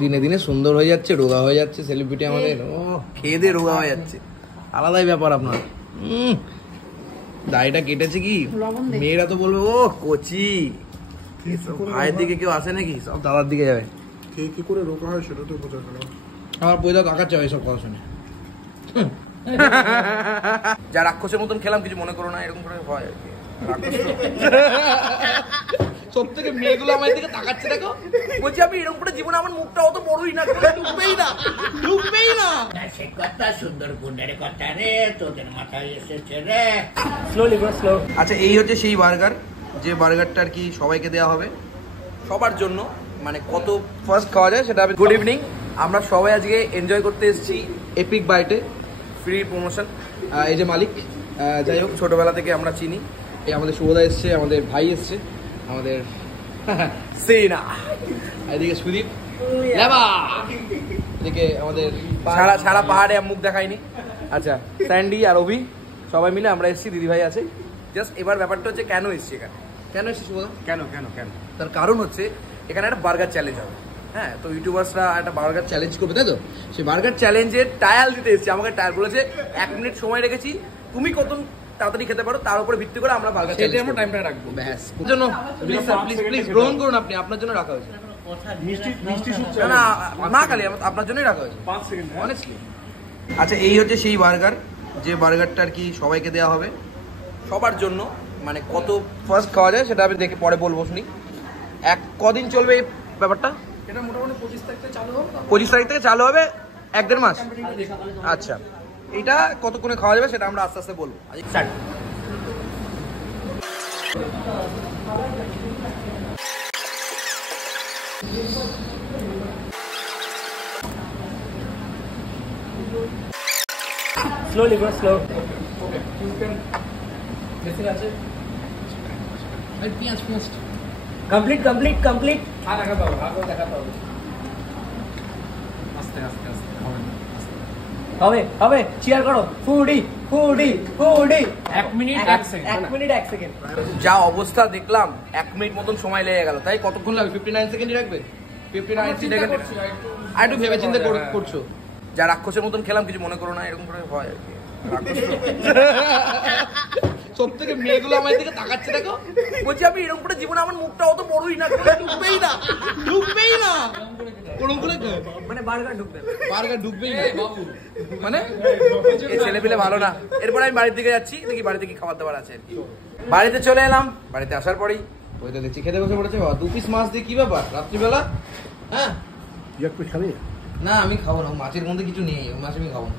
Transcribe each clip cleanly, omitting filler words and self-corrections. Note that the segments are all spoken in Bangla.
দিনে দিনে সুন্দর হয়ে যাচ্ছে, রোগা হয়ে যাচ্ছে সেলিব্রিটি আমাদের। ও খেয়ে দিয়ে রোগা হয়ে যাচ্ছে, আলাদাই ব্যাপার আপনার। দাড়িটা কেটেছে কি মেয়েরা তো বলবে ও কচি, ভাইয়ের দিকে কেউ আসে নাকি, সব দাদার দিকে যাবে। কি করে রোগা হয় সেটা তো বোঝা গেল। আমার পয়সা তাকাচ্ছে এইসব কথা শুনে। যা রাক্ষসের মতন খেলাম, কিছু মনে করো না, এরকম করে হয় আর কি। সব থেকে মেয়েগুলো আমার দিকে তাকাচ্ছে, দেখো বলছি আমি এরকম করে জীবনে আমার মুখটা অত বড়ই না, ঢুকবেই না, ঢুকবেই না। সে কথা সুন্দর গুণের কথা রে, তোদের মাথায় এসেছে রে। Slowly bro, slow. আচ্ছা, এই হচ্ছে সেই বার্গার, যে বার্গারটা আর কি সবাইকে দেওয়া হবে, সবার জন্য। মানে কত ফার্স্ট খাওয়া যায় সেটা। গুড ইভিনিং, আমরা সবাই আজকে এনজয় করতে এসেছি এপিক বাইটে, ফ্রি প্রমোশন। এই যে মালিক, যাই হোক ছোটবেলা থেকে আমরা চিনি। এই আমাদের শুভদা এসছে, আমাদের ভাই এসছে, আমাদের সেনা, এদিকে সুদীপ, এদিকে আমাদের ছাড়া পাহাড়ে মুখ দেখায়নি। আচ্ছা, স্যান্ডি আর অভি সবাই মিলে আমরা এসেছি, দিদিভাই আছে। জাস্ট এবার ব্যাপারটা হচ্ছে কেন এসছি এখানে, কেন এসছি শুভদা, কেন তার কারণ হচ্ছে এখানে একটা বার্গার চ্যালেঞ্জ হবে। হ্যাঁ, তো ইউটিউবার্সরা একটা বার্গার চ্যালেঞ্জ করবে, তাই তো? সেই বার্গার চ্যালেঞ্জের ট্রায়াল দিতে এসেছি। আমাকে ট্রায়াল বলেছে 1 মিনিট সময় রেখেছি, তুমি কত তাড়াতাড়ি খেতে পারো তার উপরে ভিত্তি করে আমরা বার্গার চ্যালেঞ্জ আমরা টাইমটা রাখবো। ব্যাস, জন্য প্লিজ গ্রহণ করুন আপনি, আপনার জন্য রাখা হয়েছে। না খালি আপনার জন্যই রাখা হয়েছে, 5 সেকেন্ড অনেস্টলি। আচ্ছা, এই হচ্ছে সেই বার্গার, যে বার্গারটা আর কি সবাইকে দেওয়া হবে, সবার জন্য। মানে কত ফার্স্ট খাওয়া যায় সেটা আমি দেখে পরে বলবো। শুনি কদিন চলবে এই ব্যাপারটা? এটা মোটামুটি 25 তারিখ থেকে চালু হবে। 25 তারিখ থেকে চালু হবে, 1-1.5 মাস। আচ্ছা, এটা কতক্ষণে খাওয়া যাবে সেটা আমরা আস্তে আস্তে বলবো। Slowly bro, slow. কমপ্লিট। হবে চিয়ার করো। ফুডি। 1 minute 1 second. যা অবস্থা দেখলাম, 1 মিনিট মতন সময় লেগে গেল। তাই কতক্ষণ লাগবে? 59 সেকেন্ডই রাখবে? 59 সেকেন্ড আর একটু ভেবে চিন্তে করছো। যা রাক্ষসের মতন খেলাম, কিছু মনে করো না, এরকম করে হয় আর কি। সব থেকে মেয়েগুলো আমার দিকে তাকাচ্ছে, দেখো বলছি আমি এরকম করে জীবনে আমার মুখটা অত বড়ই না, ঢুকবেই না। মানে বার্গার ঢুকবেই না বাবু, মানে এই ছেলে পেলে ভালো না। এরপর আমি বাড়ির দিকে যাচ্ছি, দেখি বাড়িতে কি খাবার দাবার আছে আর কি। বাড়িতে চলে এলাম, বাড়িতে আসার পরেই ওই তো দেখছি খেতে বসে পড়েছে। 2 পিস মাছ দিয়ে কি ব্যাপার রাত্রিবেলা? হ্যাঁ, খাবি না আমি খাবো না, মাছের মধ্যে কিছু নেই, মাছ আমি খাবো না।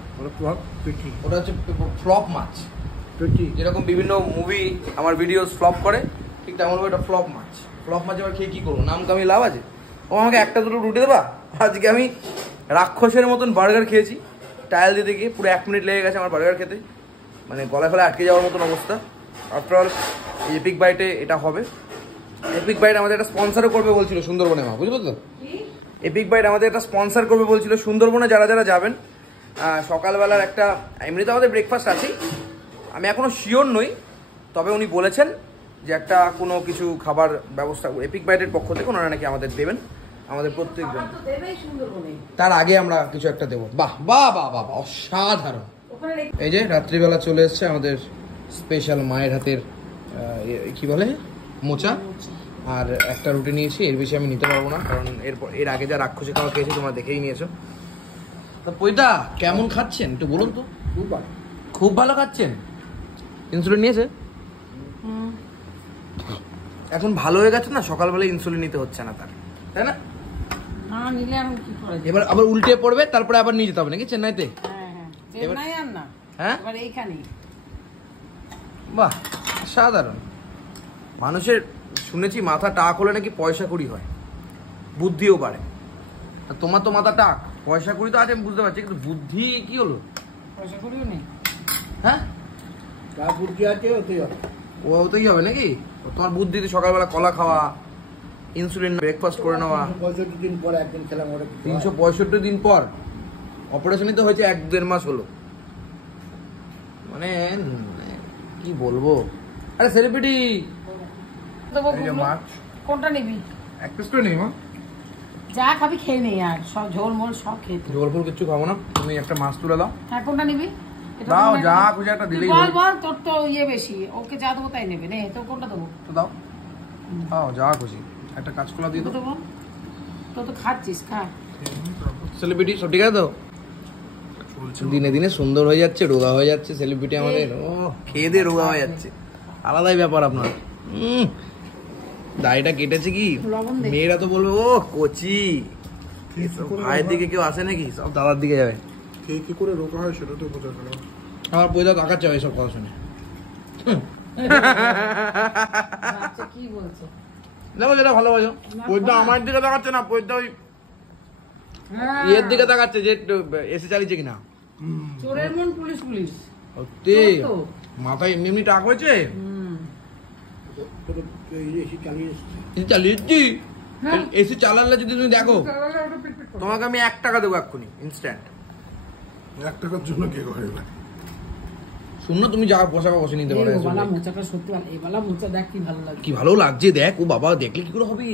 ওটা হচ্ছে ফ্লপ মাছ, যেরকম বিভিন্ন মুভি আমার ভিডিও ফ্লপ করে, ঠিক তেমন ওটা ফ্লপ মাছ আবার খেয়ে কি করবো? নাম কামি লাভ আছে? ও আমাকে 1-2 রুটি দেবা? আজকে আমি রাক্ষসের মতন বার্গার খেয়েছি ট্রায়াল দিতে গিয়ে, পুরো 1 মিনিট লেগে গেছে আমার বার্গার খেতে, মানে গলায় ফলে আটকে যাওয়ার মতন অবস্থা। আফটার অল এপিক বাইটে এটা হবে। এপিক বাইট আমাদের একটা স্পন্সারও করবে বলছিল সুন্দরবনে, মা বুঝলো তো? এপিক বাইট আমাদের একটা স্পন্সার করবে বলছিল সুন্দরবনে। যারা যাবেন সকালবেলার একটা, এমনিতে আমাদের ব্রেকফাস্ট আছেই, আমি এখনো শিওর নই, তবে উনি বলেছেন যে একটা কোনো কিছু খাবার ব্যবস্থা এপিক বাইটের পক্ষ থেকে ওনারা নাকি আমাদের দেবেন, আমাদের প্রত্যেকজন। তার আগে আমরা কিছু একটা দেবো। বাহ, অসাধারণ। এই যে রাত্রিবেলা চলে এসছে আমাদের স্পেশাল মায়ের হাতের কি বলে মোচা, আর একটা রুটি নিয়েছি, এর বেশি আমি নিতে পারবো না, কারণ এর আগে যা রাক্ষসে খাওয়া খেয়েছি তোমরা দেখেই নিয়েছো। তা পয়দা কেমন খাচ্ছেন একটু বলুন তো? খুব ভালো খাচ্ছেন। ইনসুলিন নিয়েছে? এখন ভালো হয়ে গেছে না, সকালবেলা ইনসুলিন নিতে হচ্ছে না তার, তাই না? এবার আবার উল্টে পড়বে, তারপরে আবার নিয়ে যেতে হবে নাকি চেন্নাইতে? হ্যাঁ, বাহ, সাধারণ। মানুষের শুনেছি মাথা টাক হলে নাকি পয়সা কুড়ি হয়, বুদ্ধিও বাড়ে। আর তোমার তো মাথা টাক, পয়সা কুড়ি তো আছে আমি বুঝতে পারছি, কিন্তু বুদ্ধি কি হলো? পয়সা কুড়িও নেই। হ্যাঁ, বুদ্ধি আছে, ওতেই হবে নাকি? তোমার বুদ্ধিতে সকালবেলা কলা খাওয়া, ইনসুলিন, ব্রেকফাস্ট করে নেওয়া। 65 দিন পর একদিন খেলাম, 365 দিন পর অপারেশনই তো হয়েছে 1-1.5 মাস হলো। মানে কি বলবো। আরে সেলিব্রিটি কোনটা নিবি? এক পিস করে নেই মা। যা খাবি খেয়ে নে আর সব ঝোল মোল সব খেয়ে নে। ঝোল ফোল কিছু খাবো না, তুমি একটা মাছ তুলে দাও। হ্যাঁ কোনটা নিবি? এটা দাও, কোনটা যা নিবি? খুঁজে একটা তুই দিলেই বল হলো। বল তোর তো ইয়ে বেশি, ওকে যা দেবো তাই নেবে। নে তো কোনটা দেবো? তো দাও, দাও যা খুশি, একটা কাঁচকলা দিয়ে দাও। দেবো তো তো খাচ্ছিস খা। সেলিব্রিটি সব ঠিক আছে তো? দিনে দিনে সুন্দর হয়ে যাচ্ছে, রোগা হয়ে যাচ্ছে সেলিব্রিটি আমাদের। ও খেয়ে দিয়ে রোগা হয়ে যাচ্ছে, আলাদাই ব্যাপার আপনার। দাড়িটা কেটেছে কি লবণ দে। মেয়েরা তো বলবে ও কচি, ভাইয়ের দিকে কেউ আসে নাকি, সব দাদার দিকে যাবে। কে কি করে রোগা হয় সেটা তো বোঝা গেল না। আমার পয়সা তাকাচ্ছে এইসব কথা শুনে। আচ্ছা কি বলছে? দেখো যেটা ভালো বোঝো, পয়সা আমার দিকে তাকাচ্ছে না, পয়সা ওই হ্যাঁ, ইয়ের দিকে তাকাচ্ছে যে এসে চালিয়েছে কিনা। চোরের মন পুলিশ পুলিশ। সত্যি তো। মাথায় এমনি এমনি টাক হয়েছে। তোর এই এসি চালিয়ে এসছে। এসি চালিয়েছি, হ্যাঁ। এসি চালালে যদি তুমি দেখো, তোমাকে আমি 1 টাকা দেবো এক্ষুনি ইনস্ট্যান্ট। 1 টাকার জন্য কে করে না? শুনো তুমি যা পোশাক বসে নিতে পারো। এবালা মোচাটা সত্যি ভালো, এবালা মোচা দেখ কি ভালো লাগে। কি ভালো লাগছে দেখ, ও বাবা দেখলে কি করে হবে,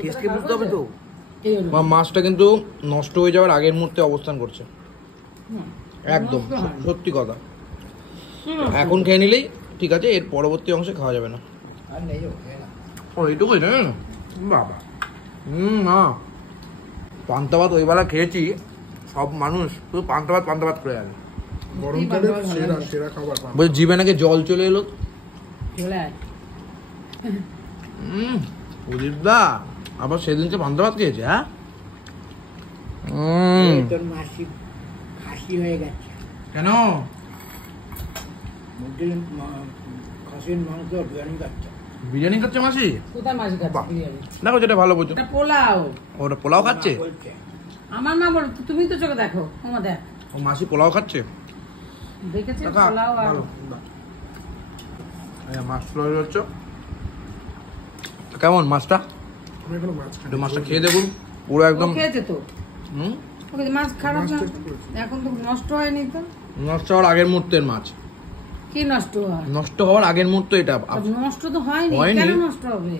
টেস্টকে বুঝতে হবে তো। এই হলো। মাছটা কিন্তু নষ্ট হয়ে যাওয়ার আগের মুহূর্তে অবস্থান করছে, হুম। একদম নষ্ট হয়নি। সত্যি কথা। হুম। এখন খেয়ে নিলেই ঠিক আছে, এর পরবর্তী অংশে খাওয়া যাবে না। আর নেই ও, খেয়ে না। ও এইটুকুই না বাবা। না পান্তা ভাত ওই বেলা খেয়েছি, সব মানুষ শুধু পান্তা ভাত করে যাবে। গরমকালে ভালো সেরা লাগে। সেরা খাবার পান। বলছি জিভে নাকি জল চলে এলো। চলে আয়। প্রদীপ দা আবার সেদিনকে পান্তা ভাত খেয়েছে, হ্যাঁ। এই তোর মাসি খাসি হয়ে গেছে। কেন? মুরগির খাসির মাংস বিরিয়ানি খাচ্ছে। বিরিয়ানি খাচ্ছে মাসি? কোথায় মাছ বাহ। খাচ্ছে বিরিয়ানি? দেখো যেটা ভালো বোঝো। এটা পোলাও। ওটা পোলাও খাচ্ছে? মা বলছে, আমার মা বল, তুমি তো চোখে দেখো। ওমা দেখ ও মাসি পোলাও খাচ্ছে? দেখেছে দেখা, পোলাও আর ভালো। এই মাছ পোলাও হচ্ছে কেমন মাছটা? আমি এখনো মাছ খাই একটু মাছটা খেয়ে দেখুন, পুরো একদম। ও খেয়েছে তো। হুম, ওকে মাছ খারাপ না, মাছটা একটু করেছে। এখন তো নষ্ট হয়নি তো। নষ্ট হওয়ার আগের মুহূর্তের মাছ, কি নষ্ট হয়? নষ্ট হওয়ার আগের মুহূর্ত এটা। নষ্ট তো হয়নি, হয়নি। কেন নষ্ট হবে?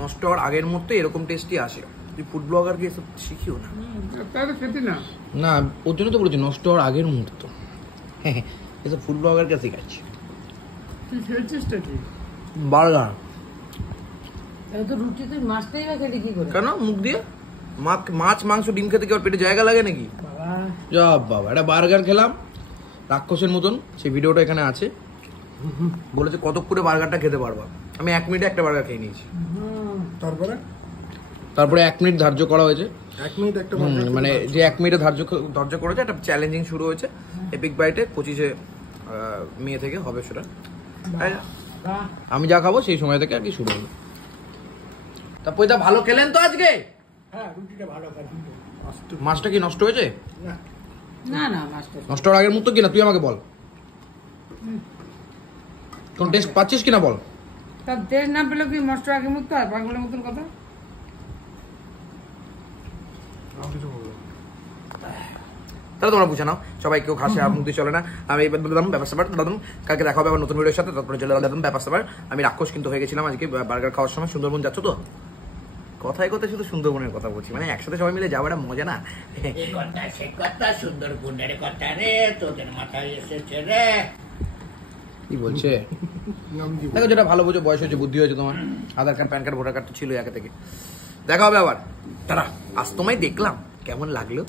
নষ্ট হওয়ার আগের মুহূর্তে এরকম টেস্টি আসে। তুই ফুড ব্লগারকে এসব শিখিও না। তাহলে খেতে না। না ওর জন্য তো বলেছি নষ্ট হওয়ার আগের মুহূর্ত। এসব ফুড ব্লগারকে শেখাচ্ছি। তুই খেয়েছিস তো কি? বার্গার এবার তো রুটি তুই মাছটাই বা খেলি কি করে? কেন মুখ দিয়ে? মাছ মাংস ডিম খেতে কি ওর পেটে জায়গা লাগে নাকি? বাবা যা বাবা, একটা বার্গার খেলাম রাক্ষসের মতন, সেই ভিডিওটা এখানে আছে। বলেছে কত করে বার্গারটা খেতে পারবা, আমি 1 মিনিটে একটা বার্গার খেয়ে নিয়েছি। তারপরে তারপরে 1 মিনিট ধার্য করা হয়েছে। 1 মিনিট একটা মানে যে 1 মিনিটে ধার্য করেছে, একটা চ্যালেঞ্জিং শুরু হয়েছে এপিক বাইটে 25 মে থেকে হবে সেটা। তাই বাহ, আমি যা খাবো সেই সময় থেকে আর কি শুরু হলো। তারপরে তা ভালো খেলেন তো আজকে? হ্যাঁ রুটিটা ভালো খাচ্ছি। মাছটা কি নষ্ট হয়েছে? না, না না মাছটা নষ্ট হওয়ার আগের মুহূর্ত কিনা তুই আমাকে বল, কোন টেস্ট পাচ্ছিস কিনা বল। তার দেশ না পেলে কি নষ্ট আগে মতো আর পাগলের মতন কথা। কিছু বলবো তাহলে তোমরা বুঝে নাও, সবাই কেউ ঘাসে মুখ দিয়ে চলে না। আমি ব্যাপার স্যাপার দাদম, কালকে দেখা হবে আবার নতুন ভিডিওর সাথে। তারপরে চলে দাদম ব্যাপার স্যাপার। আমি রাক্ষস কিন্তু হয়ে গেছিলাম আজকে বার্গার খাওয়ার সময়। সুন্দরবন যাচ্ছ তো? কথায় কথায় শুধু সুন্দরবনের কথা বলছি, মানে একসাথে সবাই মিলে যাওয়াটা মজা না। এই কথা সে কথা সুন্দরবনের কথা রে, তোদের মাথায় এসেছে রে। কি বলছে? আমি কি দেখো যেটা ভালো বোঝো, বয়স হয়েছে, বুদ্ধি হয়েছে তোমার। Aadhaar card PAN card voter card তো ছিল আগে থেকে। দেখা হবে আবার। তারা আজ তোমায় দেখলাম, কেমন লাগলো?